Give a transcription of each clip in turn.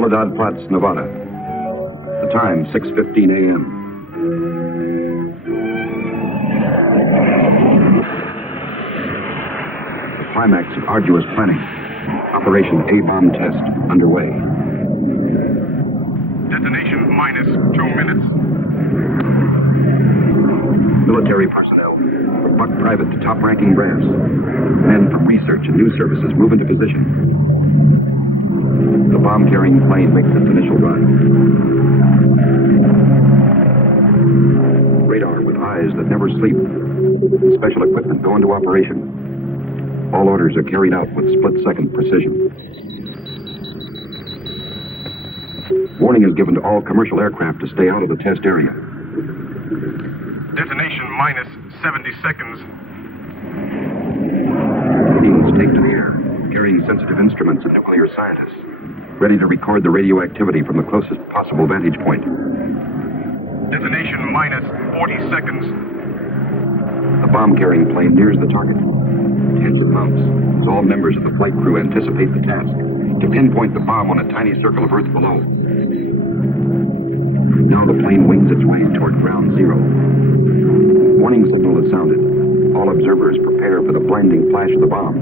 Soledad Flats, Nevada. The time, 6:15 a.m. The climax of arduous planning. Operation A-bomb test underway. Detonation minus 2 minutes. Military personnel, from buck private to top-ranking brass. Men from research and news services move into position. The bomb-carrying plane makes its initial run. Radar with eyes that never sleep. Special equipment go into operation. All orders are carried out with split-second precision. Warning is given to all commercial aircraft to stay out of the test area. Detonation minus 70 seconds. Planes take to the air, carrying sensitive instruments and nuclear scientists, ready to record the radioactivity from the closest possible vantage point. Detonation minus 40 seconds. The bomb-carrying plane nears the target. Tense mounts as all members of the flight crew anticipate the task to pinpoint the bomb on a tiny circle of Earth below. Now the plane wings its way toward ground zero. Warning signal is sounded. All observers prepare for the blinding flash of the bomb.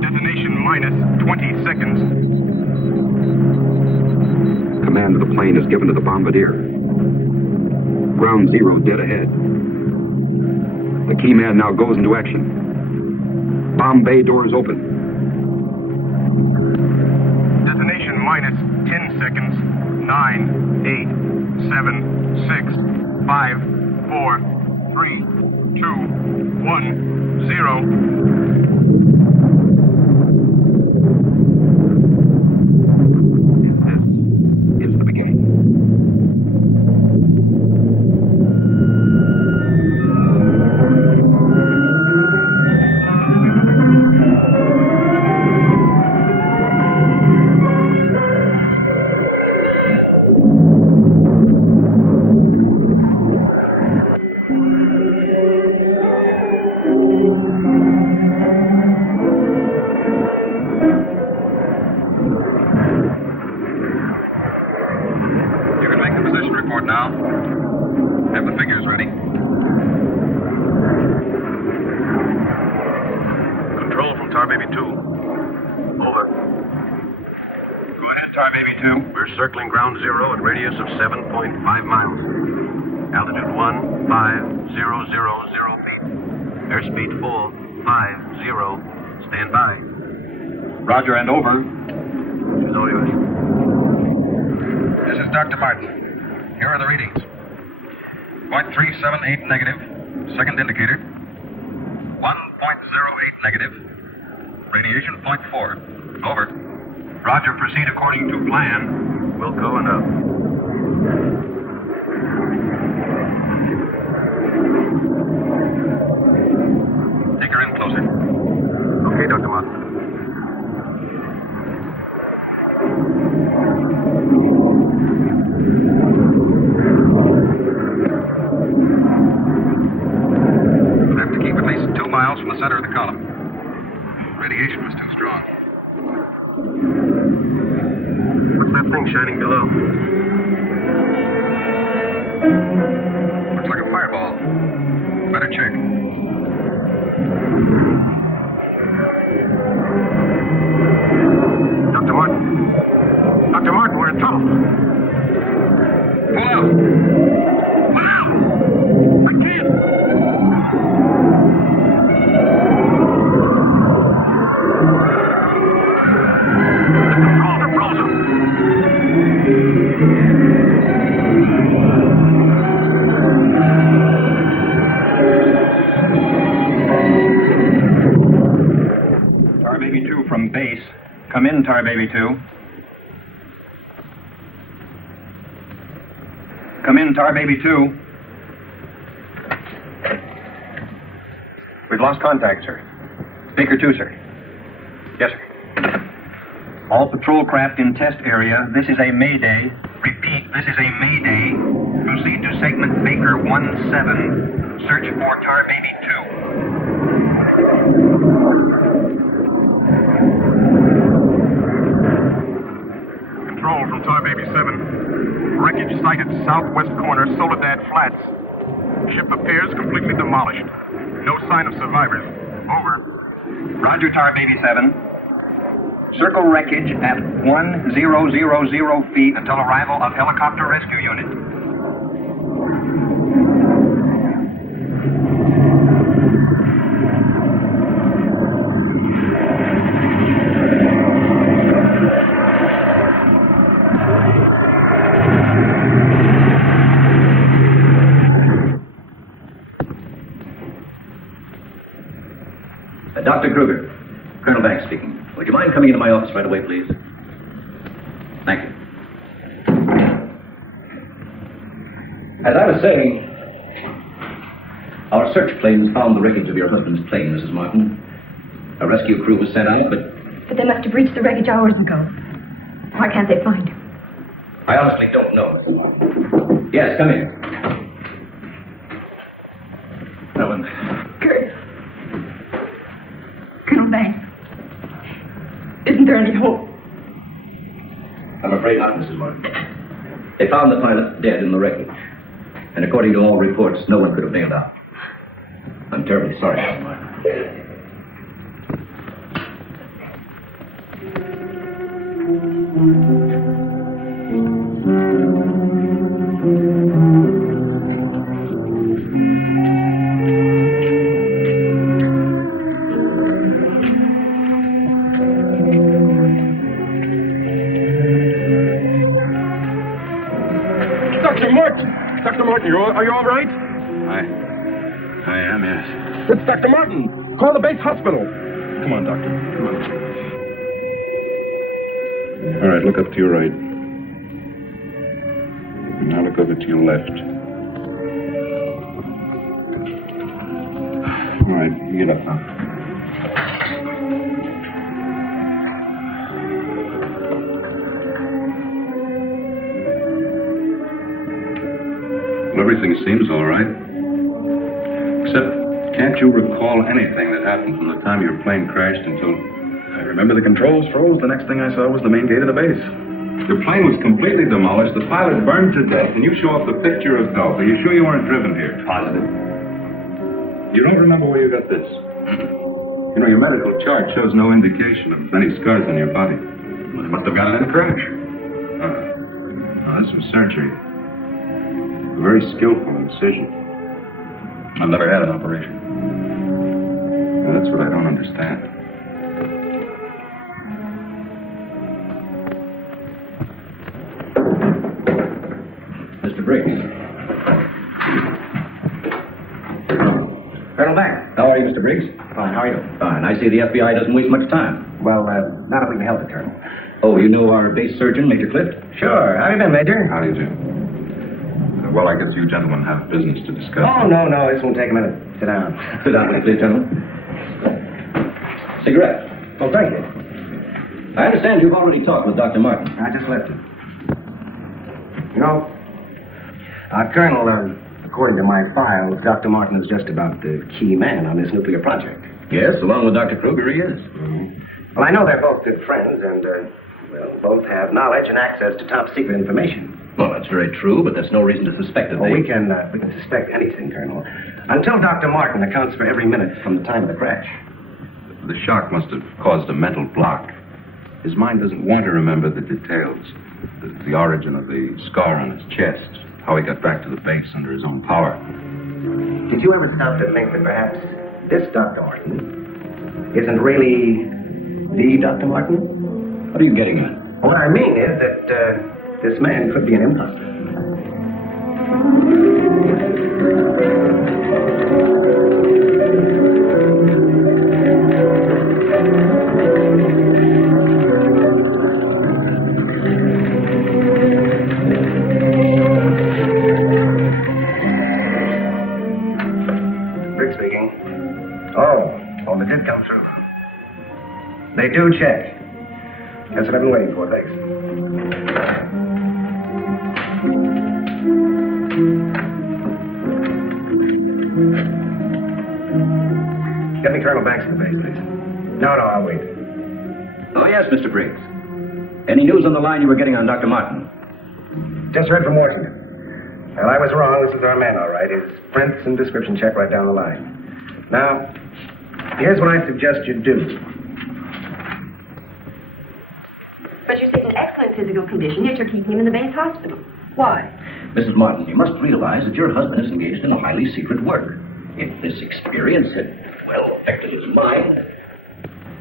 Detonation minus 20 seconds. Command of the plane is given to the bombardier. Ground zero dead ahead. The key man now goes into action. Bomb bay doors open. Detonation minus 10 seconds. 9, 8, 7, 6, 5, 4, 3, 2, 1, 0. This is the beginning. Now, have the figures ready. Control from Tar Baby 2. Over. Go ahead, Tar Baby 2. We're circling ground zero at radius of 7.5 miles. Altitude 15,000 feet. Airspeed full, 50. Stand by. Roger and over. She's all yours. This is Dr. Martin. Here are the readings. 0.378 negative. Second indicator. 1.08 negative. Radiation 0.4. Over. Roger, proceed according to plan. We'll go and up. Take her in closer. Okay, Dr. Martin. We'll have to keep at least 2 miles from the center of the column. Radiation was too strong. What's that thing shining below? Looks like a fireball. Better check. Dr. Martin. Dr. Martin, we're in trouble. Pull out! Pull out! I can't! The controls are frozen! Tar Baby 2 from base. Come in, Tar Baby 2. Come in, Tar Baby 2. We've lost contact, sir. Baker 2, sir. Yes, sir. All patrol craft in test area. This is a Mayday. Repeat, this is a Mayday. Proceed to segment Baker 17. Search for Tar Baby 2. from Tar Baby 7. Wreckage site at southwest corner, Soledad Flats. Ship appears completely demolished. No sign of survivors. Over. Roger, Tar Baby 7. Circle wreckage at 1000 feet until arrival of helicopter rescue unit. Dr. Kruger, Colonel Banks speaking. Would you mind coming into my office right away, please? Thank you. As I was saying, our search planes found the wreckage of your husband's plane, Mrs. Martin. A rescue crew was sent out, But they must have reached the wreckage hours ago. Why can't they find him? I honestly don't know, Mrs. Martin. Yes, come in. Ellen. Colonel Banks. Isn't there any hope? I'm afraid not, Mrs. Martin. They found the pilot dead in the wreckage. And according to all reports, no one could have bailed out. I'm terribly sorry, Mrs. Martin. Dr. Martin, are you all right? I am, yes. It's Dr. Martin. Call the base hospital. Come on, Doctor. Come on. All right, look up to your right. Now look over to your left. All right, you get up now. Well, everything seems all right. Except, can't you recall anything that happened from the time your plane crashed until... I remember the controls froze. The next thing I saw was the main gate of the base. Your plane was completely demolished, the pilot burned to death, and you show off the picture of Gulf. Are you sure you weren't driven here? Positive. You don't remember where you got this? You know, your medical chart shows no indication of any scars on your body. Well, they must have gotten in the crash. Now, this was surgery. A very skillful incision. I've never had an operation. Well, that's what I don't understand. Mr. Briggs. Colonel Banks. How are you, Mr. Briggs? Fine, how are you? Fine. I see the FBI doesn't waste much time. Well, not if we can help it, Colonel. Oh, you know our base surgeon, Major Clift? Sure. How you been, Major? How do you do? Well, I guess you gentlemen have business to discuss. Oh, no. This won't take a minute. Sit down. Sit down, please, gentlemen. Cigarette. Oh, thank you. I understand you've already talked with Dr. Martin. I just left him. You know, Colonel, according to my files, Dr. Martin is just about the key man on this nuclear project. Yes, along with Dr. Kruger, he is. Mm-hmm. Well, I know they're both good friends, and, both have knowledge and access to top-secret information. Well, that's very true, but that's no reason to suspect that Well, they... we can suspect anything, Colonel, until Dr. Martin accounts for every minute from the time of the crash. The shock must have caused a mental block. His mind doesn't want to remember the details. The origin of the scar on his chest, how he got back to the base under his own power. Did you ever stop to think that perhaps this Dr. Martin isn't really the Dr. Martin? What are you getting at? What I mean is that this man could be an imposter. Rick speaking. Oh, they did come through. They do check. That's what I've been waiting for, thanks. Get me Colonel Banks in the base, please. No, I'll wait. Oh, yes, Mr. Briggs. Any news on the line you were getting on Dr. Martin? Just heard from Washington. Well, I was wrong. This is our man, all right. His prints and description check right down the line. Now, here's what I suggest you do. But you're in excellent physical condition, yet you're keeping him in the base hospital. Why? Mrs. Martin, you must realize that your husband is engaged in a highly secret work. If this experience had, well, affected his mind...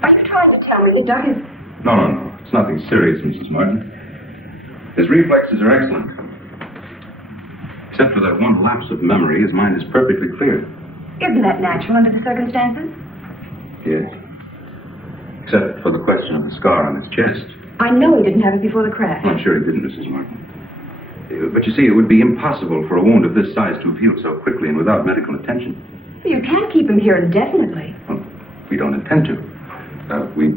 Are you trying to tell me he does? No. It's nothing serious, Mrs. Martin. His reflexes are excellent. Except for that one lapse of memory, his mind is perfectly clear. Isn't that natural under the circumstances? Yes. Except for the question of the scar on his chest. I know he didn't have it before the crash. I'm sure he didn't, Mrs. Martin. But you see, it would be impossible for a wound of this size to have healed so quickly and without medical attention. You can't keep him here indefinitely. Well, we don't intend to. We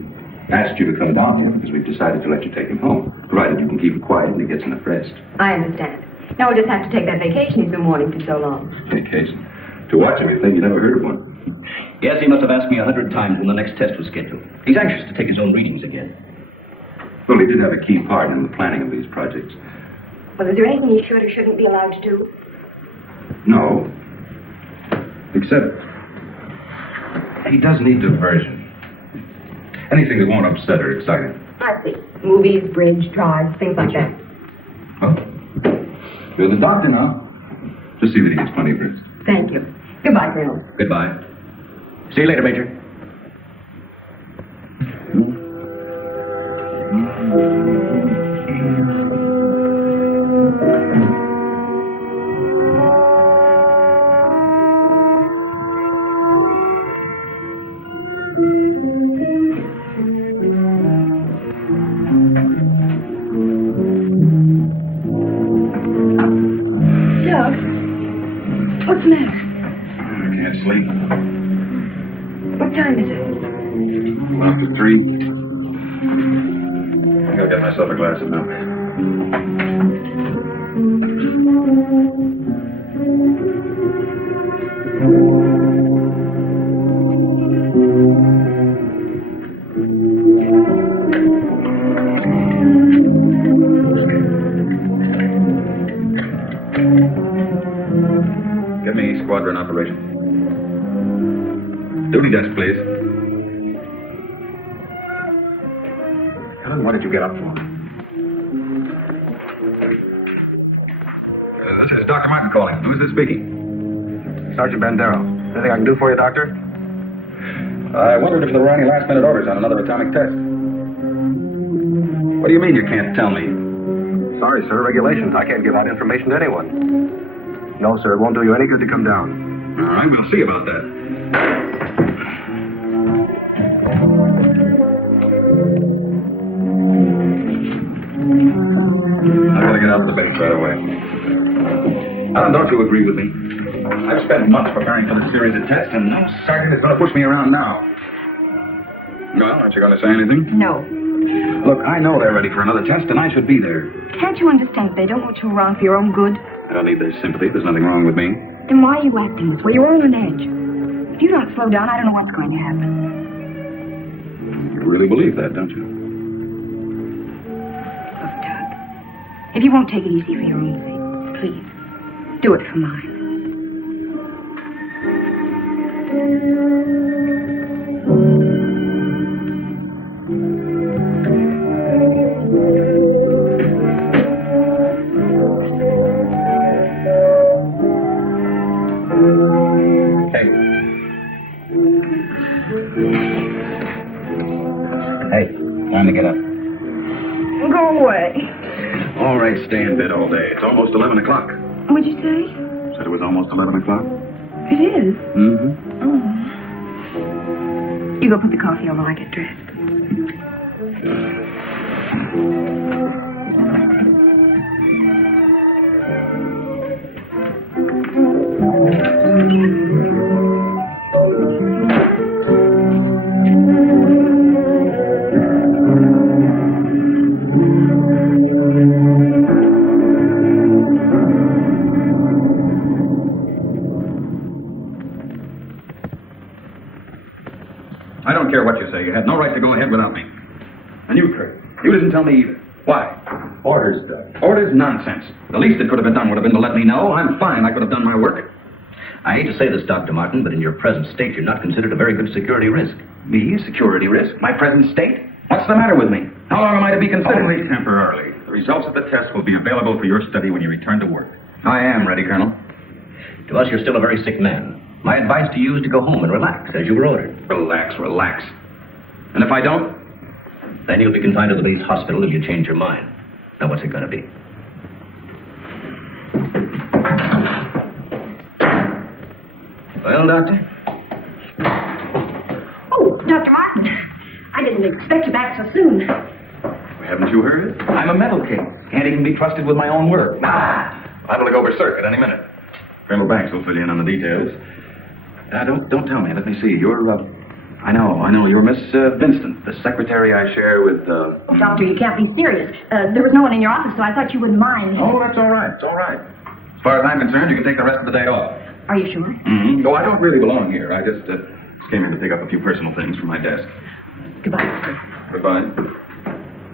asked you to come down here because we've decided to let you take him home, provided you can keep him quiet and he gets enough rest. I understand. Now we'll just have to take that vacation he's been wanting for so long. Vacation? To watch him, you'd think you never heard of one. Yes, he must have asked me 100 times when the next test was scheduled. He's anxious to take his own readings again. Well, he did have a key part in the planning of these projects. Well, is there anything he should or shouldn't be allowed to do? No. Except he does need diversion. Anything that won't upset or excite him. I see. Movies, bridge, drives, things like that. Oh. You're the doctor now. Just see that he gets plenty of rest. Thank you. Goodbye, Colonel. Goodbye. See you later, Major. Doug, what's the matter? I can't sleep. What time is it? After 3. I gotta get myself a glass of milk. Get me squadron operation. Duty desk, please. Helen, what did you get up for? This is Dr. Martin calling. Who's this speaking? Sergeant Bandero. Anything I can do for you, Doctor? I wondered if there were any last-minute orders on another atomic test. What do you mean you can't tell me? Sorry, sir. Regulations. I can't give out information to anyone. No, sir. It won't do you any good to come down. All right, we'll see about that. I gotta get out of the bed right away. Alan, don't you agree with me? I've spent months preparing for this series of tests, and no sergeant is going to push me around now. Well, aren't you going to say anything? No. Look, I know they're ready for another test, and I should be there. Can't you understand they don't want you around for your own good? I don't need their sympathy. There's nothing wrong with me. Then why are you acting this way? You're on an edge. If you don't slow down, I don't know what's going to happen. You really believe that, don't you? Look, Doug, if you won't take it easy for your own sake, please, do it for mine. Hey, time to get up. Go away. All right, stay in bed all day. It's almost 11 o'clock. What'd you say? Said it was almost 11 o'clock. It is. Mm-hmm. Oh. You go put the coffee on while I get dressed. I don't care what you say. You had no right to go ahead without me. And you, Kurt. You didn't tell me either. Why? Orders, Doc. Orders? Nonsense. The least that could have been done would have been to let me know. I'm fine. I could have done my work. I hate to say this, Dr. Martin, but in your present state, you're not considered a very good security risk. Me? A security risk? My present state? What's the matter with me? How long am I to be considered? Only temporarily. The results of the test will be available for your study when you return to work. I am ready, Colonel. To us, you're still a very sick man. My advice to you is to go home and relax, as you were ordered. Relax, relax. And if I don't? Then you'll be confined to the Lee's hospital if you change your mind. Now, what's it going to be? Well, Doctor? Oh, Dr. Martin. I didn't expect you back so soon. Haven't you heard? I'm a metal king. Can't even be trusted with my own work. I'm going to go berserk at any minute. Colonel Banks will fill you in on the details. Don't tell me. Let me see. You're, I know. You're Miss Vincent, the secretary I share with, Oh, Doctor, you can't be serious. There was no one in your office, so I thought you wouldn't mind. Oh, that's all right. It's all right. As far as I'm concerned, you can take the rest of the day off. Are you sure? Mm-hmm. No, I don't really belong here. I just came here to pick up a few personal things from my desk. Goodbye, Doctor. Goodbye.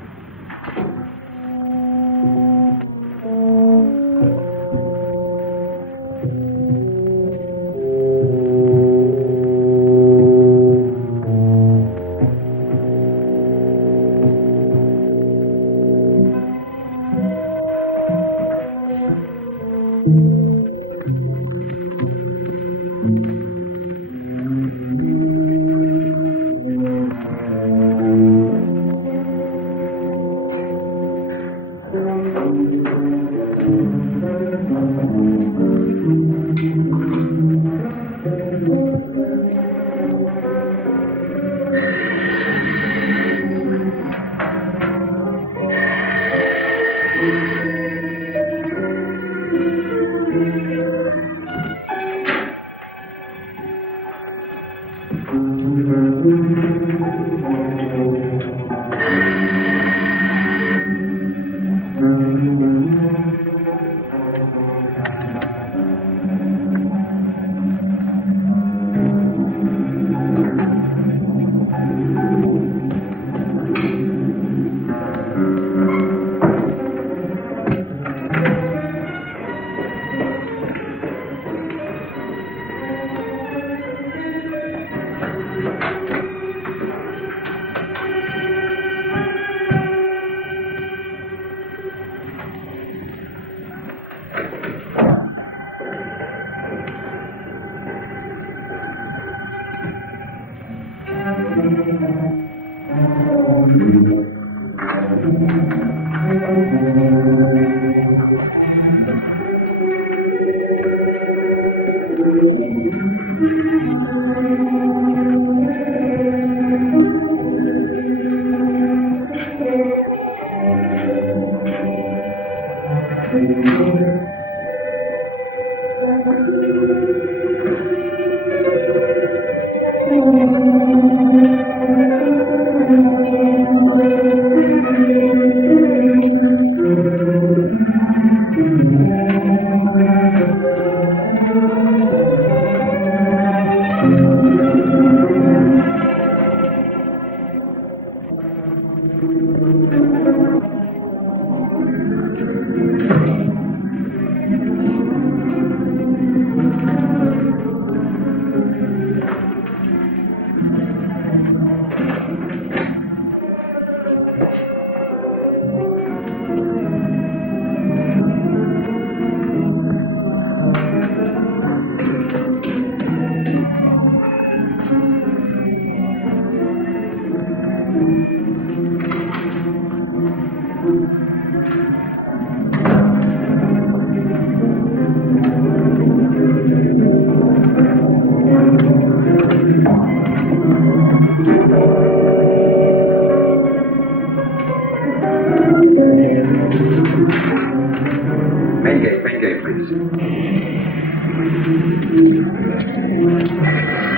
Main gate, please.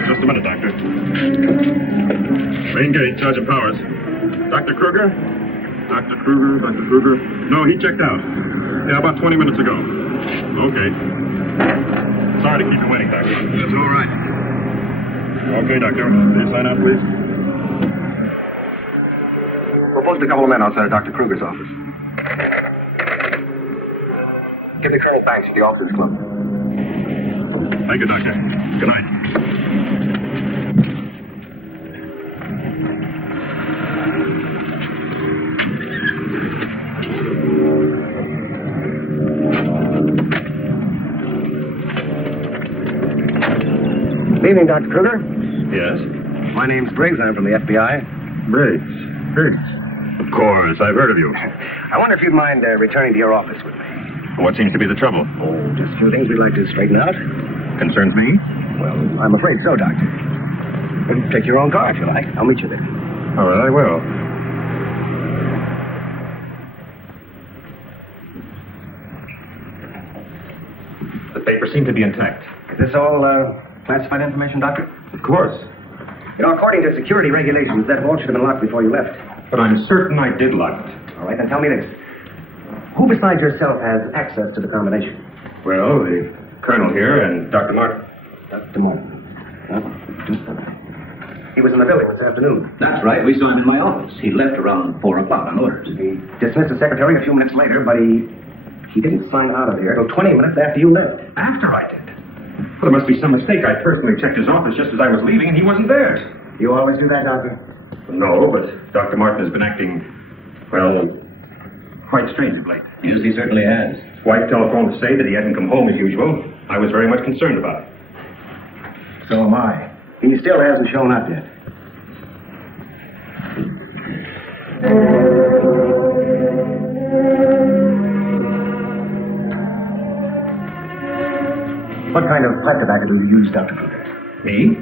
Just a minute, Doctor. Main gate, Sergeant Powers. Dr. Kruger? Dr. Kruger? No, he checked out. Yeah, about 20 minutes ago. Okay. Sorry to keep you waiting, Doctor. That's all right. Okay, Doctor. Will you sign out, please? We'll post a couple of men outside of Dr. Kruger's office. Give the Colonel thanks at the officers' club. Thank you, Doctor. Good night. Good evening, Dr. Kruger. Yes? My name's Briggs. I'm from the FBI. Briggs. Of course, I've heard of you. I wonder if you'd mind returning to your office with me. What seems to be the trouble? Oh, just a few things we'd like to straighten out. Concerns me? Well, I'm afraid so, Doctor. Well, take your own car if you like. I'll meet you there. All right, I will. The papers seem to be intact. Is this all classified information, Doctor? Of course. You know, according to security regulations, that vault should have been locked before you left. But I'm certain I did lock it. All right, then tell me this. Who besides yourself has access to the combination? Well, the Colonel here and Dr. Martin. Dr. Martin. He was in the building this afternoon. That's right. We saw him in my office. He left around 4 o'clock on orders. He dismissed the secretary a few minutes later, but he didn't sign out of here until 20 minutes after you left. After I did. Well, there must be some mistake. I personally checked his office just as I was leaving, and he wasn't there. You always do that, Doctor? No, but Dr. Martin has been acting, well, quite strange of late. Yes, he certainly has. His wife telephoned to say that he hadn't come home as usual. I was very much concerned about it. So am I. He still hasn't shown up yet. What kind of pipe tobacco do you use, Dr. Kruger? Me?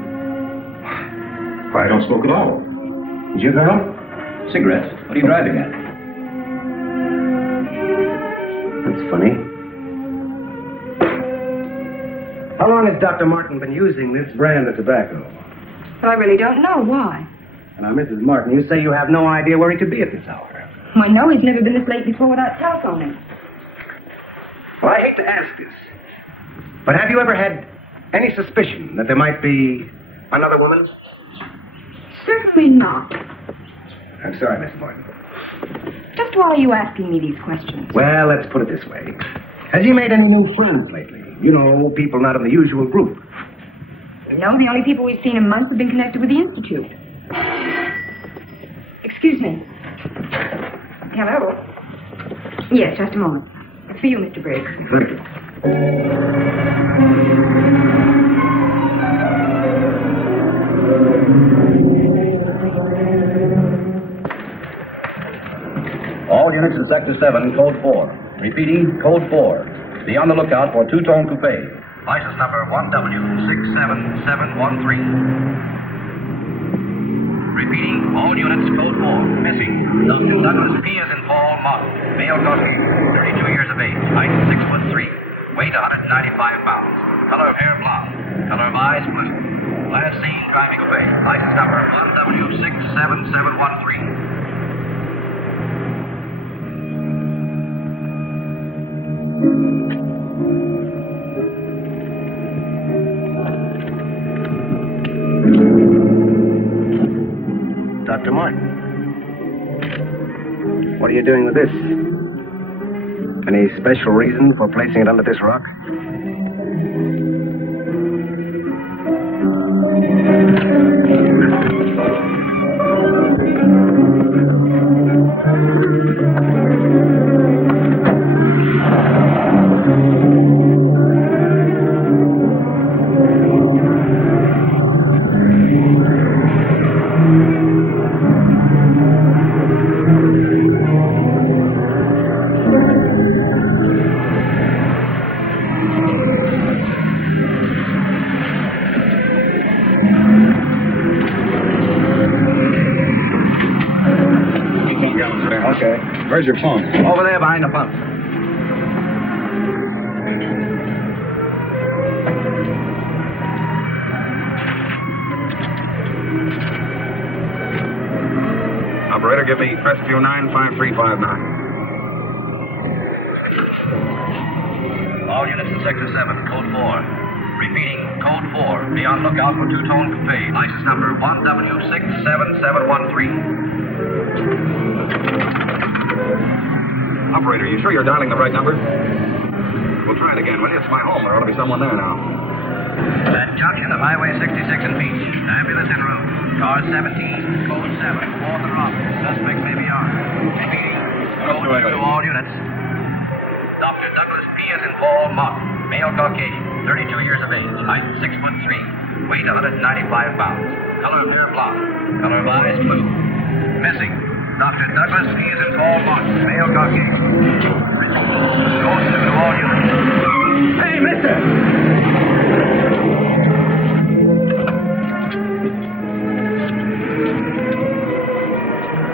Why, I don't smoke at all. Did you, Colonel? Cigarettes. What are you driving at? That's funny. How long has Dr. Martin been using this brand of tobacco? But I really don't know why. Now, Mrs. Martin, you say you have no idea where he could be at this hour. I know he's never been this late before without telephoning. Well, I hate to ask this, but have you ever had any suspicion that there might be another woman? Certainly not. I'm sorry, Miss Martin. Just why are you asking me these questions? Well, let's put it this way. Has he made any new friends lately? You know, people not in the usual group. No, the only people we've seen in months have been connected with the Institute. Excuse me. Hello? Yes, just a moment. It's for you, Mr. Briggs. Thank you. All units in Sector 7, Code 4. Repeating, Code 4. Be on the lookout for two-tone coupe. License number 1W67713. Repeating, all units, Code 4. Missing. Dustin Douglas P. as in Paul model. Male costume, 32 years of age. Height 6'3". Weight 195 pounds. Color of hair blonde. Color of eyes blue. Last seen driving coupe. License number 1W67713. Dr. Martin. What are you doing with this? Any special reason for placing it under this rock? Okay. Where's your phone? Over there behind the pump. Operator, give me Crestview 95359. All units in Sector 7, Code 4. Repeating, Code 4. Be on lookout for two-tone coupe. License number 1W67713. operator, you sure you're dialing the right number? We'll try it again, will you? It's my home. There ought to be someone there now. At junction of Highway 66 and Beach. Ambulance en route. Car 17, code 7, Walter Roberts. Suspect may be armed. Code 2 to all units. Dr. Douglas P. as in Paul Martin. Male Caucasian, 32 years of age. Height 6'3". Weight 195 pounds. Color of hair blonde. Color of eyes blue. Missing. Dr. Douglas P. as in Paul Martin. Male Caucasian. Code 2 to all units. Hey, mister!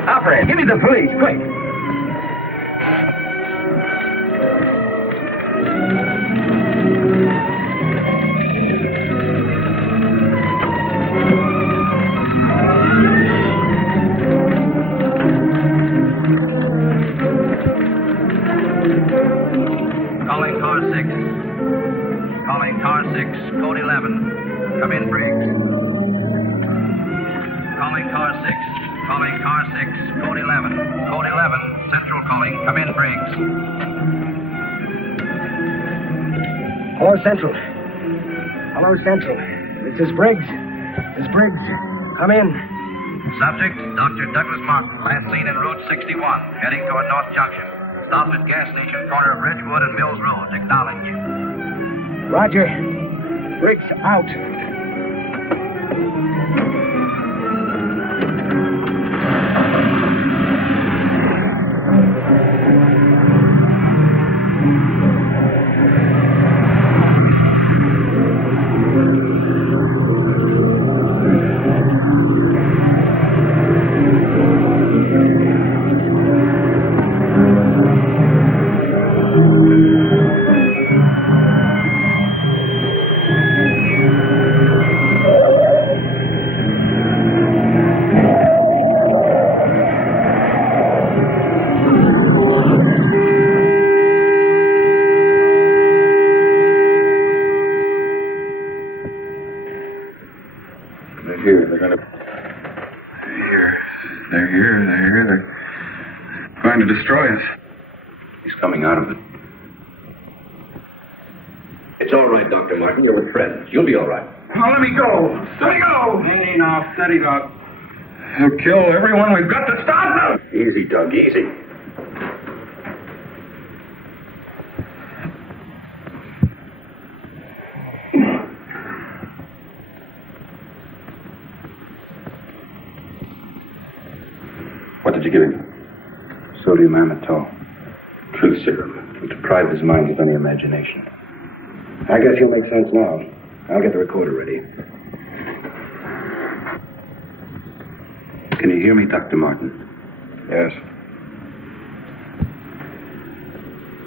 Operator, give me the police, quick! Calling car 6. Calling car 6, code 11. Come in, Briggs. Calling car 6. Calling car 6, code 11. Code 11, Central calling. Come in, Briggs. 4 Central. Hello, Central. This is Briggs. This is Briggs. Come in. Subject, Dr. Douglas Martin. Last seen en Route 61, heading toward North Junction. Stopped at gas station, corner of Ridgewood and Mills Road. Acknowledge. Roger. Briggs out. To destroy us. He's coming out of it. It's all right, Dr. Martin. You're with friends. You'll be all right. Oh, let me go. Let me go. Steady now, steady now. He'll kill everyone. We've got to stop him. Easy, Doug, easy. What did you give him? Sodium amytal. Truth serum. To deprive his mind of any imagination. I guess you'll make sense now. I'll get the recorder ready. Can you hear me, Dr. Martin? Yes.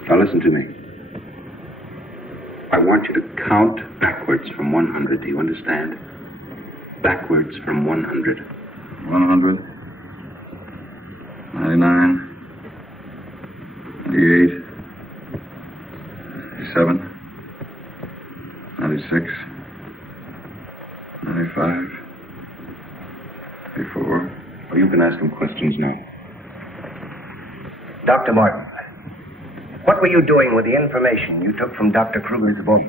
Now listen to me. I want you to count backwards from 100. Do you understand? Backwards from 100. 100. 99. 98. 97. 96. 95. 84. Well, you can ask him questions now. Dr. Martin, what were you doing with the information you took from Dr. Kruger's boat?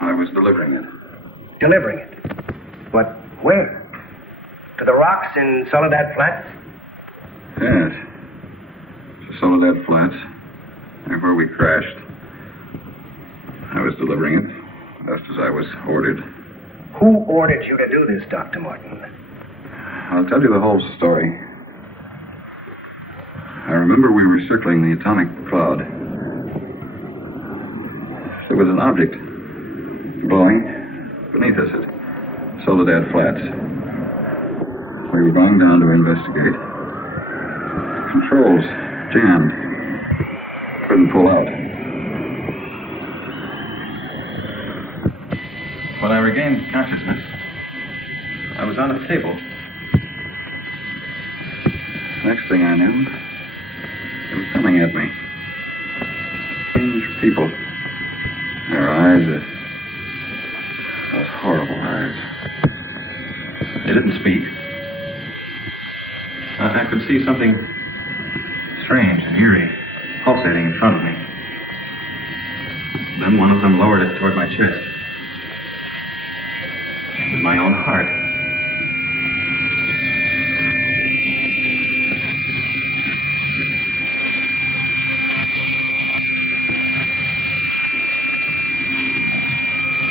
I was delivering it. Delivering it? But where? To the rocks in Soledad Flats? Yes. To Soledad Flats. There where we crashed. I was delivering it, just as I was ordered. Who ordered you to do this, Dr. Martin? I'll tell you the whole story. I remember we were circling the atomic cloud. There was an object blowing beneath us at Soledad Flats. We were going down to investigate. Controls jammed. Couldn't pull out. When I regained consciousness, I was on a table. Next thing I knew, they were coming at me. Strange people. Their eyes, those horrible eyes. They didn't speak. I could see something strange and eerie pulsating in front of me. Then one of them lowered it toward my chest. It was my own heart.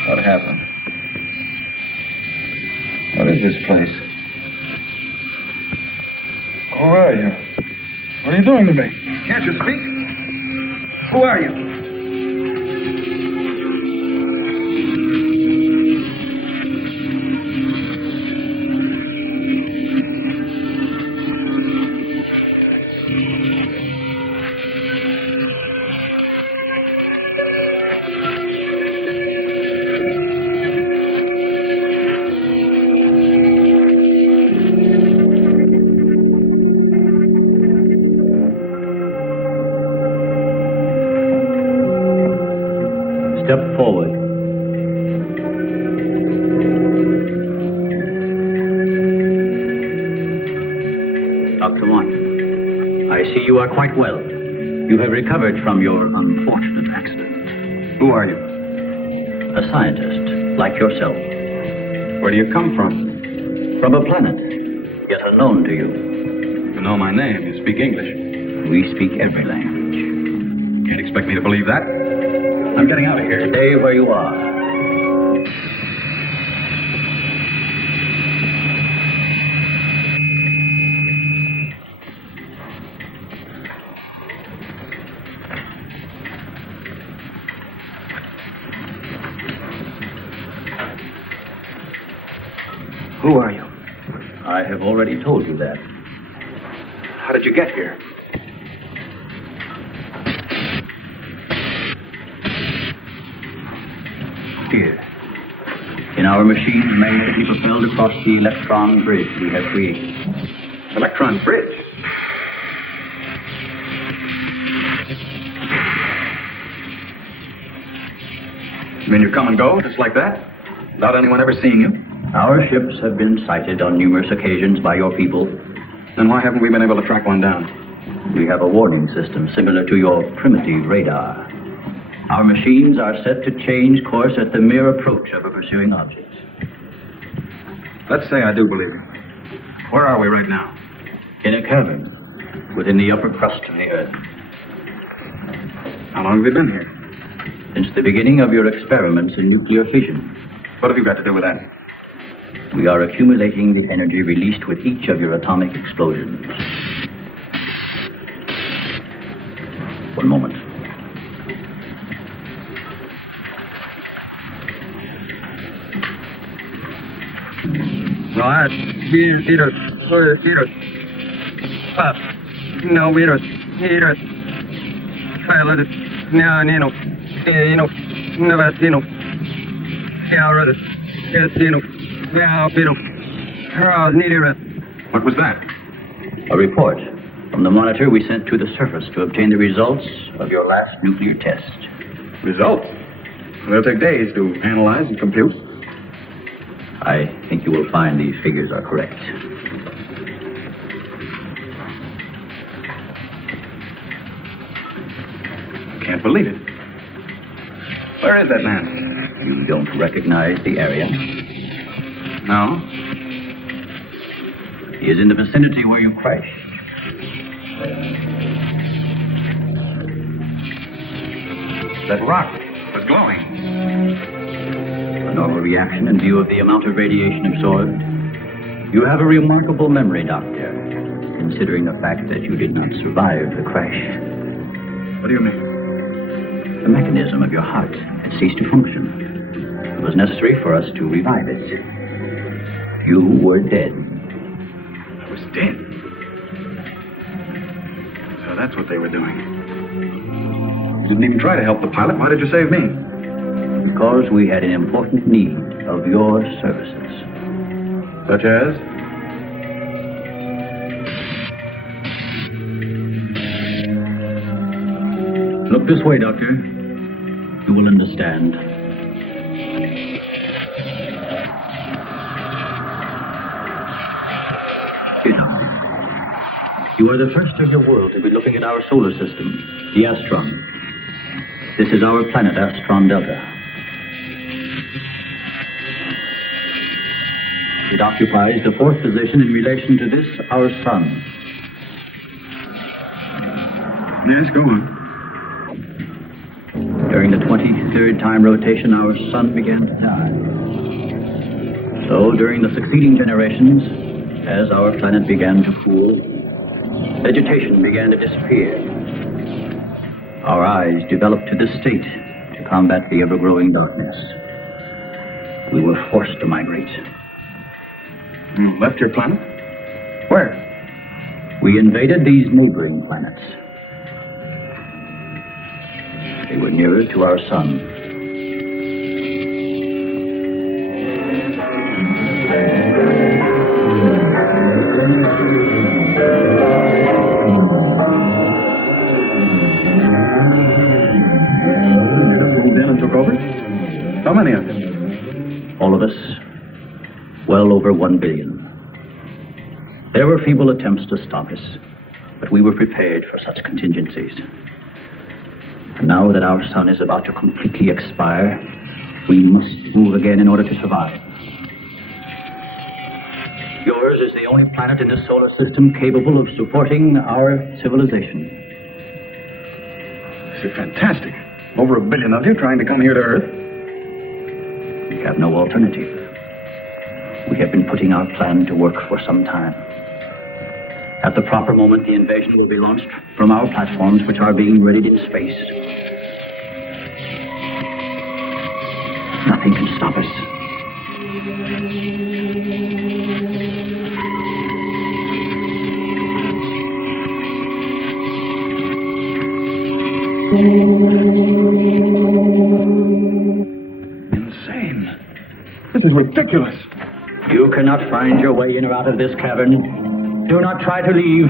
What happened? What is this place? Who are you? What are you doing to me? Can't you speak? Who are you? Step forward. Dr. Martin, I see you are quite well. You have recovered from your unfortunate accident. Who are you? A scientist, like yourself. Where do you come from? From a planet, yet unknown to you. You know my name. You speak English. We speak every language. Can't expect me to believe that. I'm getting out of here. Stay where you are. Who are you? I have already told you that. How did you get here? Here. In our machines made to be propelled across the electron bridge we have created. Electron bridge? You mean you come and go, just like that? Without anyone ever seeing you? Our ships have been sighted on numerous occasions by your people. Then why haven't we been able to track one down? We have a warning system similar to your primitive radar. Our machines are set to change course at the mere approach of a pursuing object. Let's say I do believe you. Where are we right now? In a cavern within the upper crust of the Earth. How long have you been here? Since the beginning of your experiments in nuclear fission. What have you got to do with that? We are accumulating the energy released with each of your atomic explosions. One moment. No, virus, no virus, pilot, nano, Navasino, Alred, Casino, now, needed. What was that? A report from the monitor we sent to the surface to obtain the results of your last nuclear test. Results? They'll take days to analyze and compute. I think you will find these figures are correct. Can't believe it. Where is that man? You don't recognize the area? No. He is in the vicinity where you crashed. That rock was glowing. A normal reaction in view of the amount of radiation absorbed. You have a remarkable memory, Doctor, considering the fact that you did not survive the crash. What do you mean? The mechanism of your heart had ceased to function. It was necessary for us to revive it. You were dead. I was dead. So that's what they were doing. You didn't even try to help the pilot. Why did you save me? Because we had an important need of your services. Such as? Look this way, Doctor. You will understand. You You are the first of your world to be looking at our solar system, the Astron. This is our planet, Astron Delta. It occupies the fourth position in relation to this, our sun. Yes, go on. During the 23rd time rotation, our sun began to die. So, during the succeeding generations, as our planet began to cool, vegetation began to disappear. Our eyes developed to this state to combat the ever-growing darkness. We were forced to migrate. You left your planet? Where? We invaded these neighboring planets. They were nearer to our sun. Moved in and took over? How many of them? All of us, well over 1 billion. There were feeble attempts to stop us, but we were prepared for such contingencies. And now that our sun is about to completely expire, we must move again in order to survive. Yours is the only planet in this solar system capable of supporting our civilization. This is fantastic. Over 1 billion of you trying to come here to Earth. We have no alternative. We have been putting our plan to work for some time. At the proper moment, the invasion will be launched from our platforms, which are being readied in space. Nothing can stop us. Insane. This is ridiculous. You cannot find your way in or out of this cavern. Do not try to leave.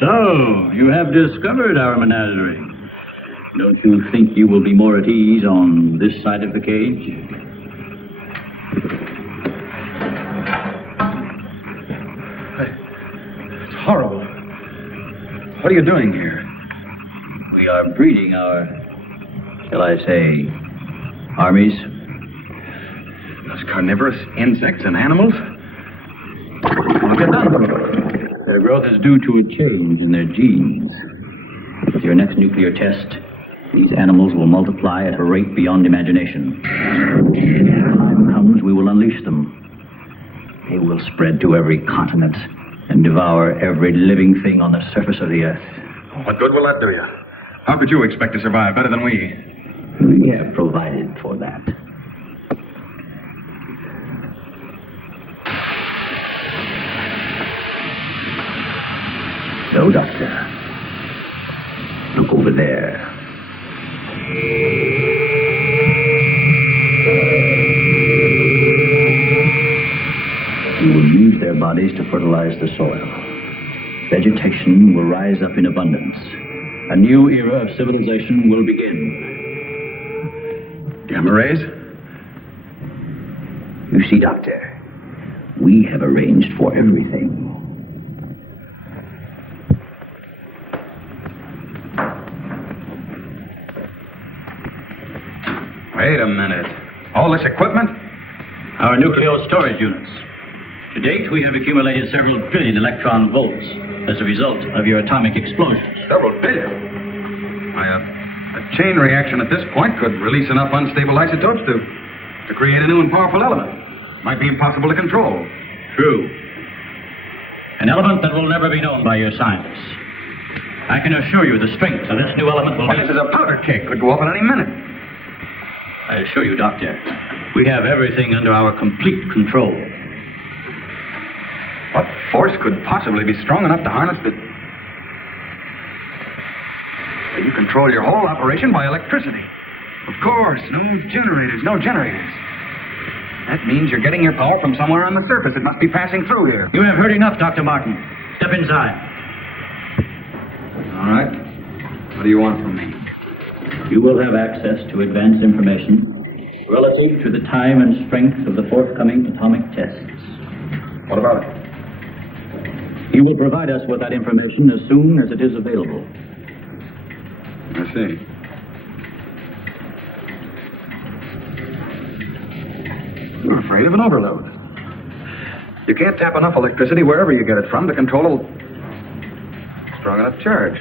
So, you have discovered our menagerie. Don't you think you will be more at ease on this side of the cage? It's horrible. What are you doing here? We are breeding our, shall I say, armies. Those carnivorous insects and animals? What'll get done with them? Their growth is due to a change in their genes. With your next nuclear test, these animals will multiply at a rate beyond imagination. When the time comes, we will unleash them. They will spread to every continent and devour every living thing on the surface of the earth. What good will that do you? How could you expect to survive better than we? We have provided for that. No, Doctor. Look over there. You will use their bodies to fertilize the soil. Vegetation will rise up in abundance. A new era of civilization will begin. Gamma rays? You see, Doctor, we have arranged for everything. Wait a minute. All this equipment? Our nuclear storage units. To date, we have accumulated several billion electron volts as a result of your atomic explosions. Several billion? Why, a chain reaction at this point could release enough unstable isotopes to create a new and powerful element. Might be impossible to control. True. An element that will never be known by your scientists. I can assure you the strength of this new element will Well, this is a powder keg. Could go off at any minute. I assure you, Doctor, we have everything under our complete control. What force could possibly be strong enough to harness the... You control your whole operation by electricity. Of course, no generators. That means you're getting your power from somewhere on the surface. It must be passing through here. You have heard enough, Dr. Martin. Step inside. All right. What do you want from me? You will have access to advanced information relative to the time and strength of the forthcoming atomic tests. What about it? You will provide us with that information as soon as it is available. I see. You're afraid of an overload. You can't tap enough electricity wherever you get it from to control a strong enough charge.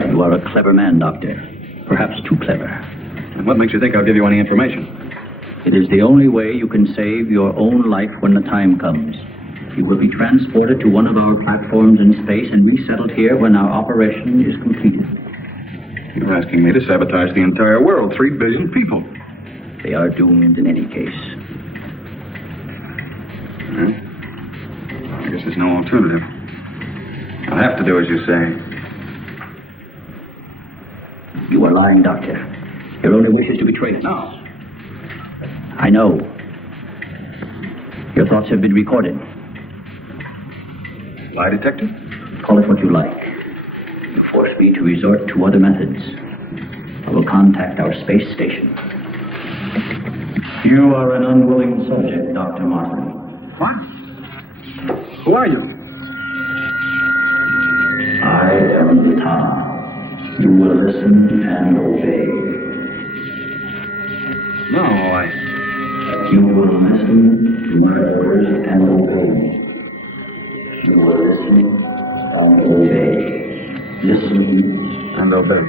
You are a clever man, Doctor. Perhaps too clever. And what makes you think I'll give you any information? It is the only way you can save your own life when the time comes. You will be transported to one of our platforms in space and resettled here when our operation is completed. You're asking me to sabotage the entire world, 3 billion people. They are doomed in any case. Well, I guess there's no alternative. I'll have to do as you say. You are lying, Doctor. Your only wish is to betray us. No. I know. Your thoughts have been recorded. Lie detector? Call it what you like. You force me to resort to other methods. I will contact our space station. You are an unwilling subject, Dr. Martin. What? Who are you? I am the Tom. You will listen and obey. No, You will listen to my orders and obey me. You will listen and obey. Listen and obey.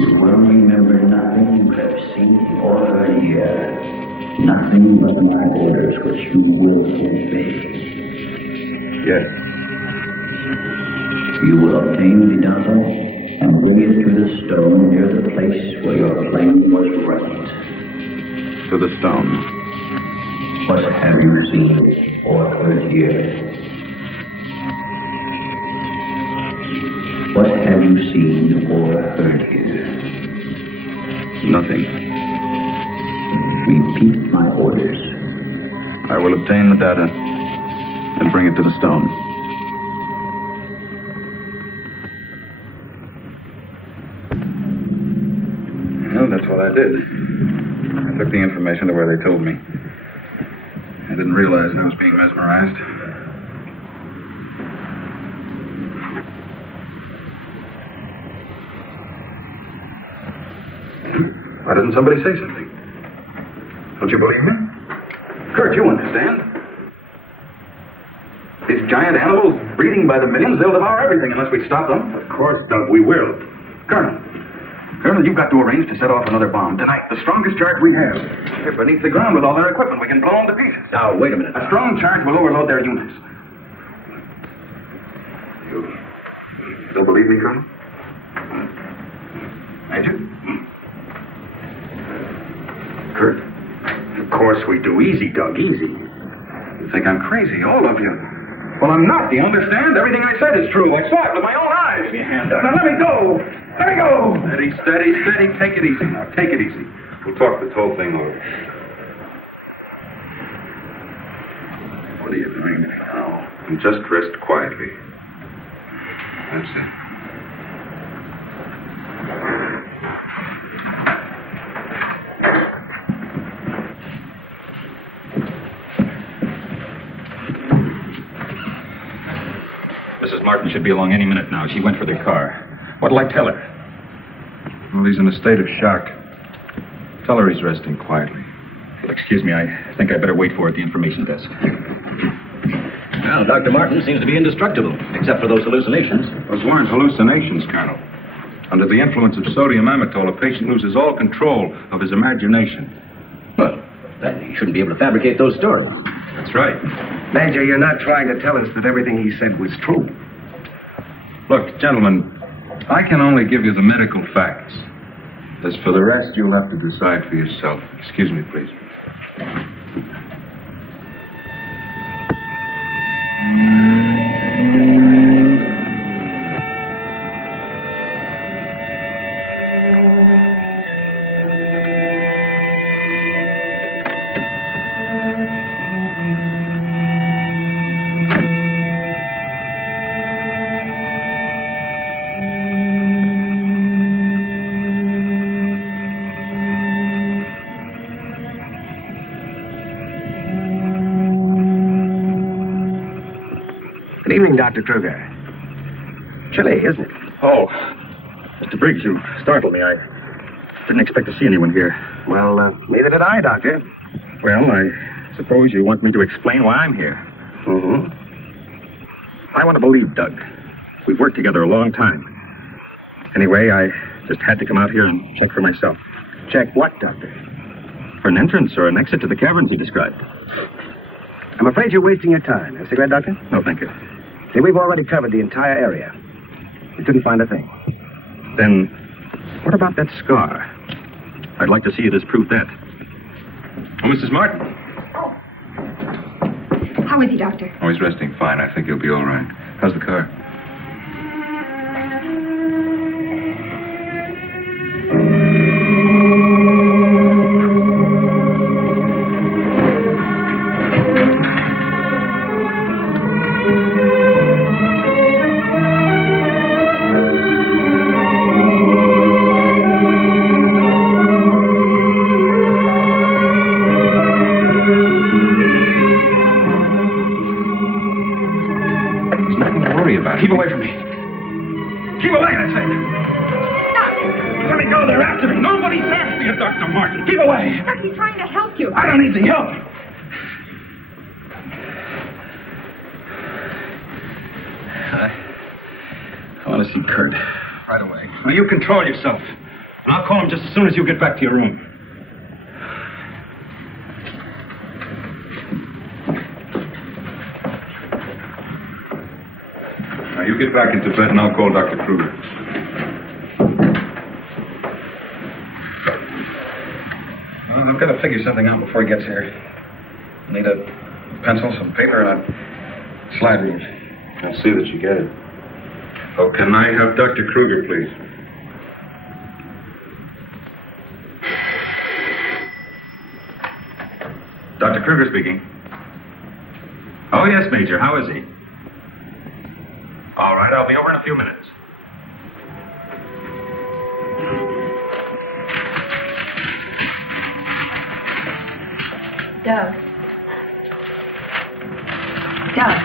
You will remember nothing you have seen or heard here. Nothing but my orders which you will obey. Yes. You will obtain the data and bring it to the stone near the place where your plane was wrecked. To the stone. What have you seen or heard here? What have you seen or heard here? Nothing. Repeat my orders. I will obtain the data and bring it to the stone. Well, that's what I did. I took the information to where they told me. I didn't realize I was being mesmerized. Why doesn't somebody say something? Don't you believe me? Kurt, you understand. These giant animals breeding by the millions, they'll devour everything unless we stop them. Of course, Doug, we will. Colonel, you've got to arrange to set off another bomb tonight. The strongest charge we have. They're beneath the ground with all their equipment. We can blow them to pieces. Now, wait a minute. A strong charge will overload their units. You don't believe me, Colonel? I do. Kurt? Of course we do. Easy, Doug, easy. You think I'm crazy, all of you. Well, I'm not. Do you understand? Everything I said is true. I saw it with my own eyes. Give me a hand, Doug. Now, let me go. Let me go. Steady. Take it easy now. Take it easy. We'll talk this whole thing over. What are you doing now? Just rest quietly. That's it. Mrs. Martin should be along any minute now. She went for the car. What'll I tell her? Well, he's in a state of shock. Tell her he's resting quietly. Well, excuse me, I think I better wait for her at the information desk. Well, Dr. Martin seems to be indestructible, except for those hallucinations. Those weren't hallucinations, Colonel. Under the influence of sodium amytal, a patient loses all control of his imagination. Well, then he shouldn't be able to fabricate those stories. That's right. Major, you're not trying to tell us that everything he said was true. Look, gentlemen, I can only give you the medical facts. As for the rest, you'll have to decide for yourself. Excuse me, please. Good evening, Dr. Kruger. Chilly, isn't it? Oh, Mr. Briggs, you startled me. I didn't expect to see anyone here. Well, neither did I, Doctor. Well, I suppose you want me to explain why I'm here. Mm-hmm. I want to believe Doug. We've worked together a long time. Anyway, I just had to come out here and check for myself. Check what, Doctor? For an entrance or an exit to the caverns he described. I'm afraid you're wasting your time. A cigarette, Doctor? No, thank you. See, we've already covered the entire area. We couldn't find a thing. Then, what about that scar? I'd like to see you disprove that. Oh, Mrs. Martin. How is he, Doctor? Oh, he's resting fine. I think he'll be all right. How's the car? Worry about he's trying to help you. I don't need the help. I want to see Kurt right away. Well, you control yourself. And I'll call him just as soon as you get back to your room. Now, you get back into bed and I'll call Dr. Kruger. Well, I've got to figure something out before he gets here. I need a pencil, some paper, and a slide rule. I'll see that you get it. Oh, can I have Dr. Kruger, please? Dr. Kruger speaking. Oh, yes, Major. How is he? All right, I'll be over in a few minutes. Doug. Doug.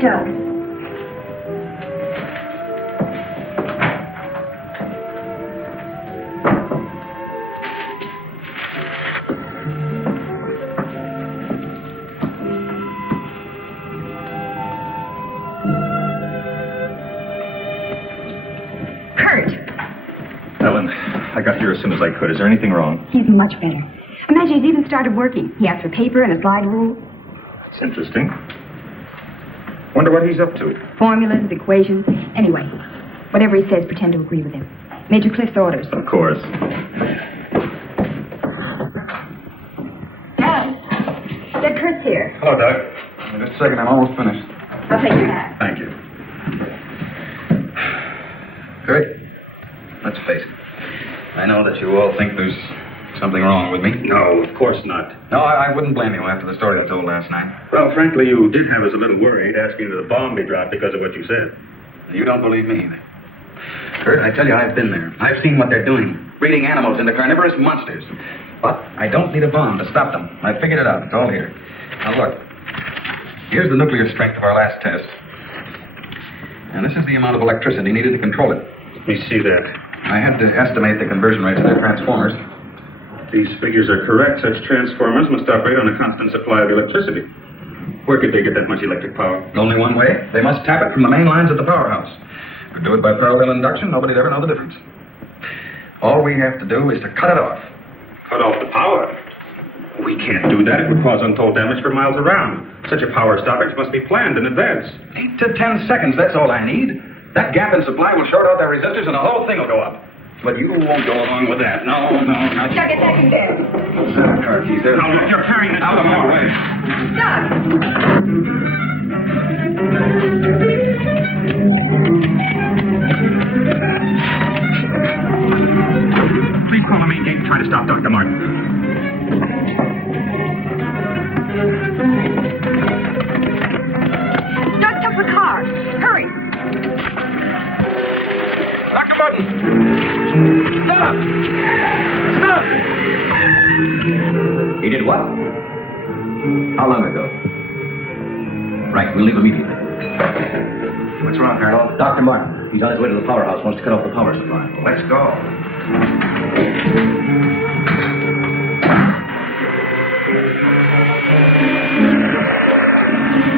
Doug. Ellen, I got here as soon as I could. Is there anything wrong? He's much better. Imagine he's even started working. He asked for paper and a slide rule. That's interesting. Wonder what he's up to. Formulas, equations. Anyway, whatever he says, pretend to agree with him. Major Cliff's orders. Of course. Doug Kurt's here. Hello, Doug. Just a second, I'm almost finished. I'll take your hat. Thank you. Kurt, let's face it. I know that you all think there's something wrong with me. No, of course not. No, I wouldn't blame you after the story I told last night. Well, frankly, you did have us a little worried asking that the bomb be dropped because of what you said. You don't believe me either. Kurt, I tell you, I've been there. I've seen what they're doing. Breeding animals into carnivorous monsters. But I don't need a bomb to stop them. I figured it out. It's all here. Now, look. Here's the nuclear strength of our last test. And this is the amount of electricity needed to control it. Let me see that. I had to estimate the conversion rates of their transformers. These figures are correct. Such transformers must operate on a constant supply of electricity. Where could they get that much electric power? Only one way. They must tap it from the main lines at the powerhouse. If we do it by parallel induction, nobody'd ever know the difference. All we have to do is to cut it off. Cut off the power? We can't do that. It would cause untold damage for miles around. Such a power stoppage must be planned in advance. 8 to 10 seconds, that's all I need. That gap in supply will short out their resistors and the whole thing will go up. But you won't go along with that. No, not Doug, get back in bed. Car keys there. No, you're carrying this out of my way. Please call the main gate and try to stop Dr. Martin. Doug, stop the car. Hurry. Dr. Martin! Stop! Stop! He did what? How long ago? Right, we'll leave immediately. What's wrong, Colonel? Dr. Martin. He's on his way to the powerhouse. Wants to cut off the power supply. Let's go.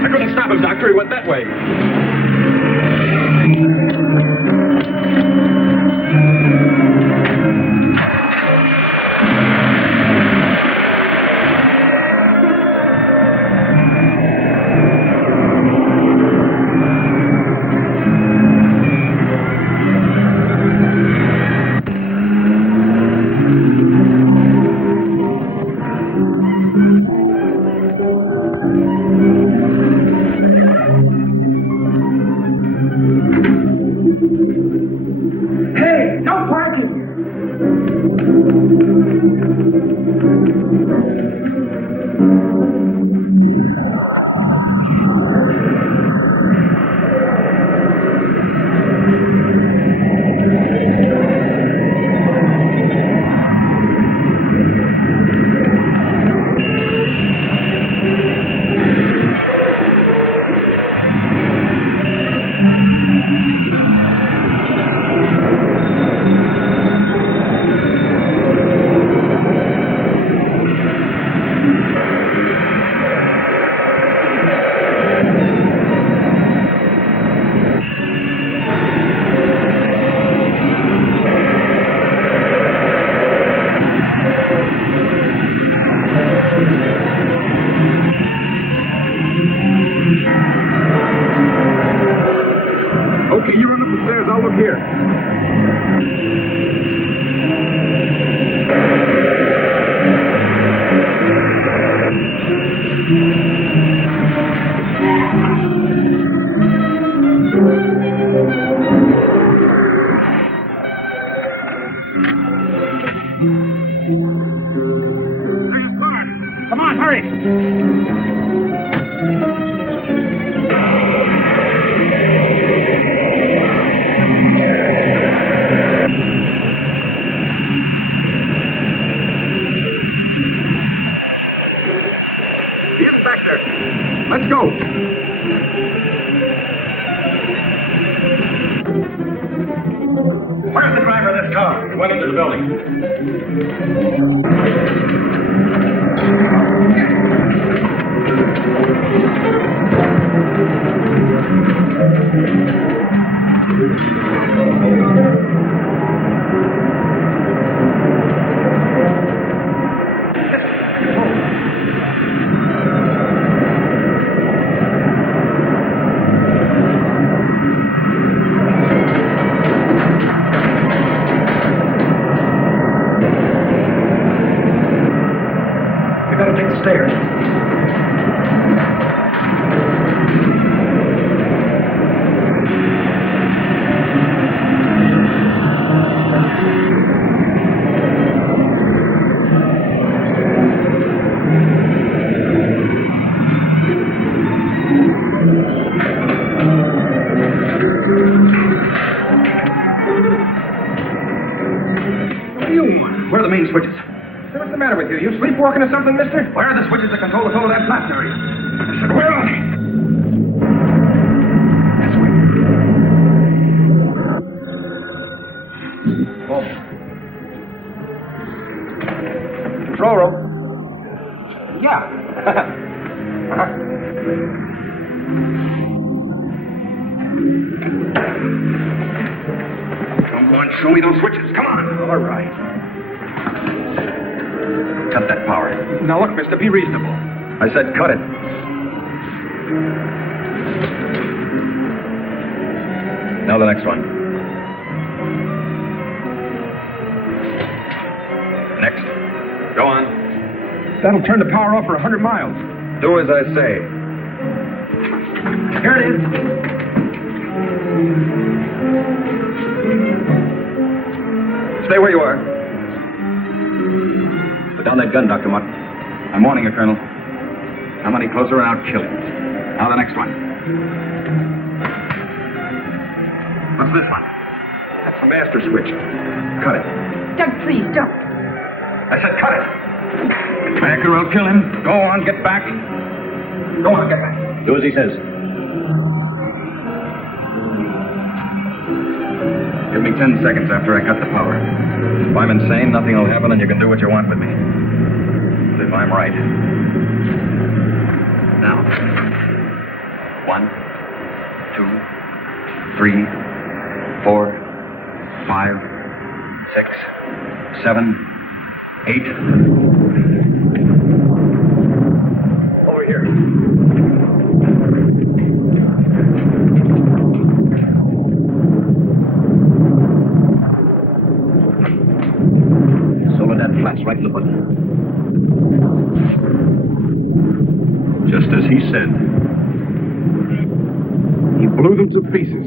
I couldn't stop him, Doctor. He went that way. run up the stairs. I'll look here. Come on, hurry! Let's go. Where's the driver of this car? He went into the building. We better take the stairs. Where are the main switches? What's the matter with you? You sleepwalking or something, mister? Where are the switches that control the flow of that blast area? I said, where are they? This way. Control room. Yeah. Come on, show me those switches. Come on. All right. Cut that power. Now look, mister, be reasonable. I said cut it. Now the next one. Next. Go on. That'll turn the power off for 100 miles. Do as I say. Here it is. Stay where you are. Put down that gun, Dr. Mott. I'm warning you, Colonel. Come any closer and I'll kill him. Now the next one. What's this one? That's the master switch. Cut it. Doug, please, don't. I said cut it. Back or I'll kill him. Go on, get back. Go on, get back. Do as he says. Give me 10 seconds after I cut the power. If I'm insane, nothing will happen and you can do what you want with me. But if I'm right. Now. 1, 2, 3, 4, 5, 6, 7, 8. Over here. Soledad flats right in the button. Just as he said. He blew them to pieces.